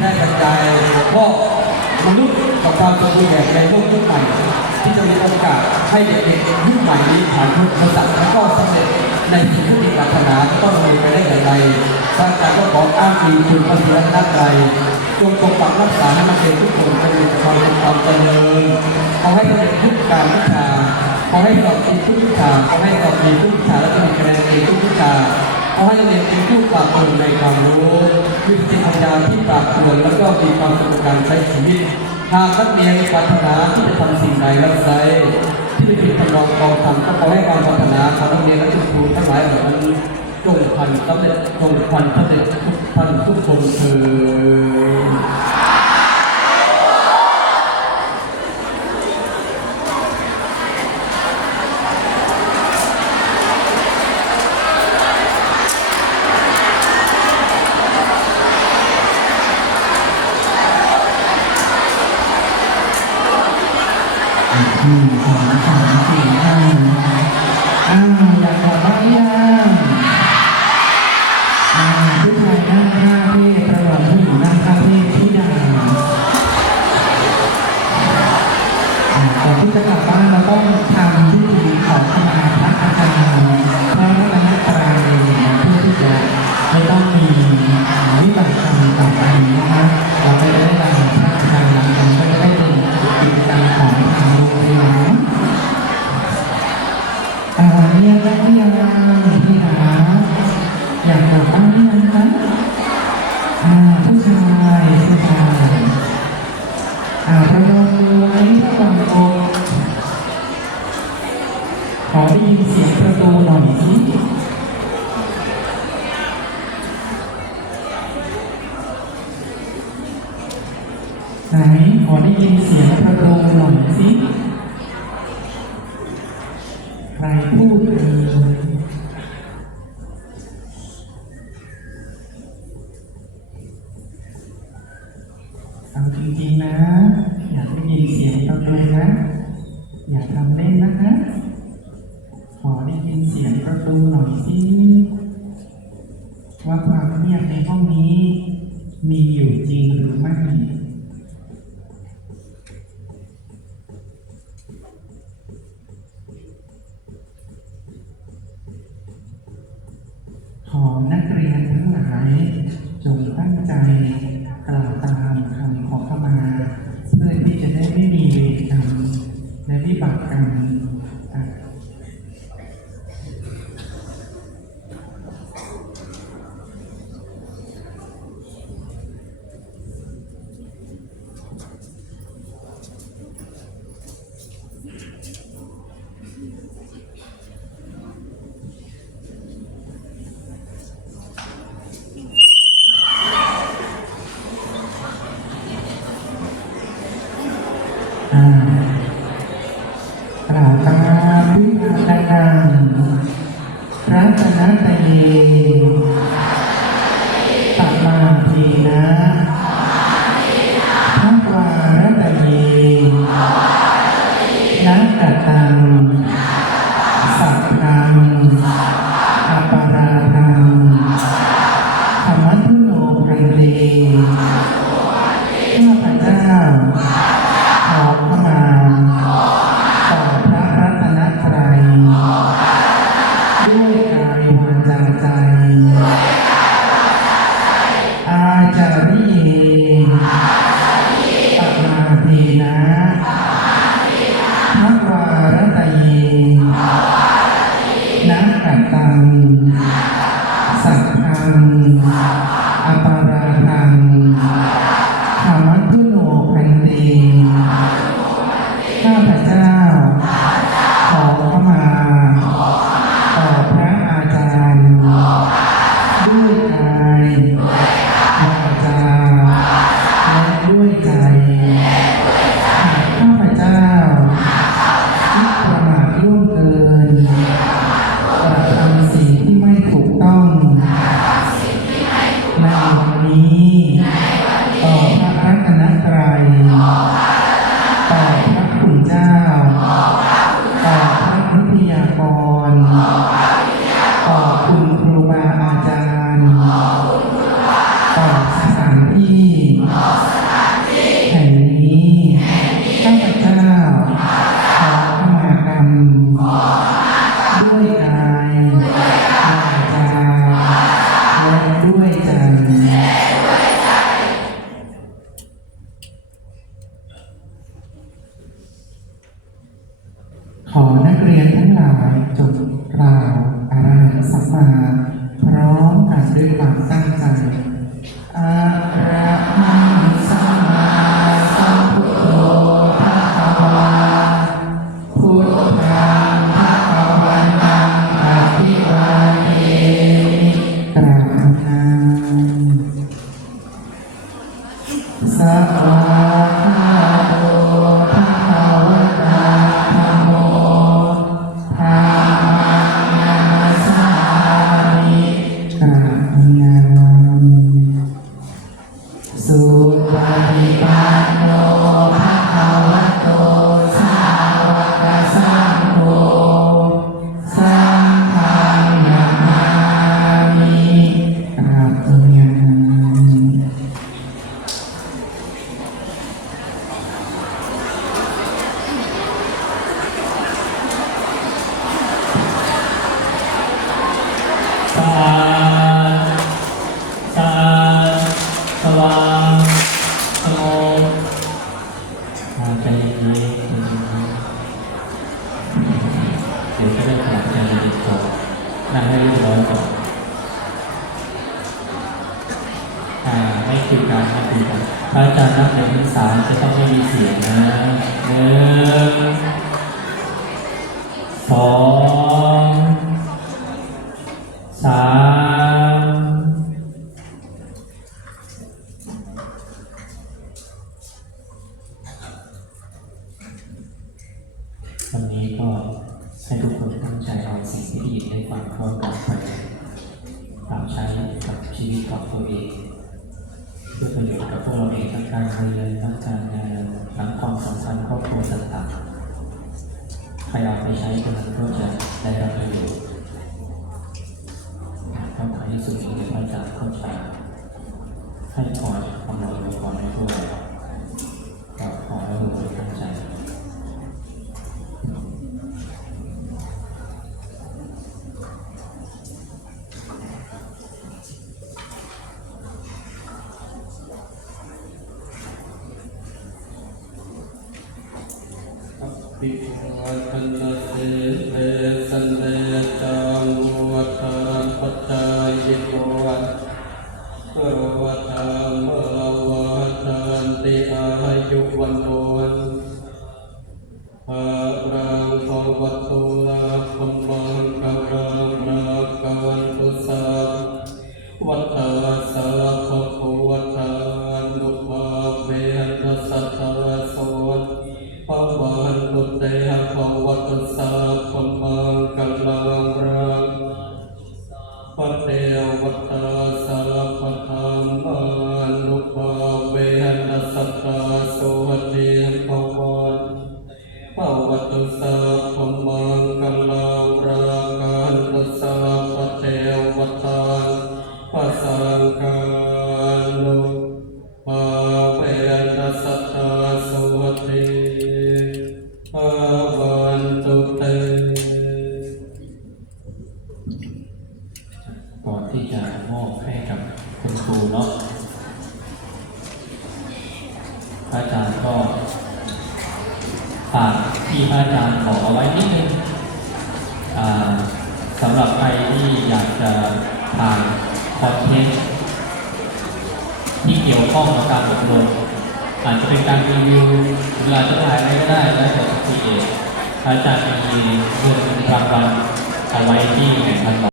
ได้บรรยายหัว่ามนุษย์กับความสมบูรณ์แบบในโลกยุคใหม่ที่จะมีโอกาสให้เด็กๆยุคใหม่นี้ผ่านพ้นอุปสรรคและก็สำเร็จในสิ่งที่ปรารถนาต้องมีไปได้อย่างไรทางการก็ขออ้างอิงคุณพระศิรัตนตรัยจงปกปักรักษาให้นักเรียนทุกคนจะมีความสุขความเจริญขอให้เร็จทุกการวิชาขอให้สอบติดทุกวิชาขอให้สอบดีทุกวิชาและจะมีคะแนนดีทุกวิชาขอให้เรียนเป็นผู้ปราบปรื้ในความรู้มีสติปัญญาที่ปราบปรื้แล้วก็มีความสุขในการใช้ชีวิต หากนักเรียนมีปรารถนาที่จะทำสิ่งใดแล้วไซที่เป็นที่ทำรองกองทำก็ขอให้ความปรารถนาของนักเรียนและคุณครูทั้งหลายเหล่านั้นจงพันสำเร็จจงพันสำเร็จ เล่นนะคะ ขอได้ยินเสียงประตูหน่อยสิว่าความเงียบในห้องนี้ มีอยู่จริงหรือไม่ขอนักเรียนทั้งหลาย จงตั้งใจกล่าวตามคำขอเข้ามา เพื่อที่จะได้ไม่มีเวรกรรม และวิบากกรรมอะอ่า ๆ sakan apa ในวันนี้ ขอนักเรียนทั้งหลายจบกล่าวอาราสัมมาพร้อมกันด้วยความตั้งใจอา วาสงบอ่าใจเย็นๆใจเย็นๆเดี๋ยวก็จะกลับใจเย็นก่อนนั่งให้เรียบร้อยก่อนอ่าไม่คุยกันไม่คุยกันพระอาจารย์นับหนึ่งถึงสามจะต้องไม่มีเสียงนะหนึ่งสองสาม วันนี้ก็ให้ทุกคนตั้งใจเอาสิ่งที่ได้ยินได้ฟังเข้ากลับไปปรับใช้กับชีวิตของตัวเองเพื่อประโยชน์กับพวกเราเองทั้งการเรียนทั้งการงานทั้งความสัมพันธ์ครอบครัวต่างๆใครเอาไปใช้คนนั้นก็จะได้รับประโยชน์ต้องการที่สุดที่พระอาจารย์เข้าใจให้พอ ปิ วันตุเตก่อนที่จะมอบให้กับคุณครูเนาะพระอาจารย์ก็ฝากที่พระอาจารย์ขอเอาไว้นิดนึงอ่าสำหรับใครที่อยากจะผ่านคอนเทนต์ที่เกี่ยวข้องกับการอบรม อาจจะเป็นการรีวิวเวลาจะถ่ายอะไรก็ได้แล้วแต่ทีเองอาจารย์มีเงินรางวัลเอาไว้ที่แห่งพัน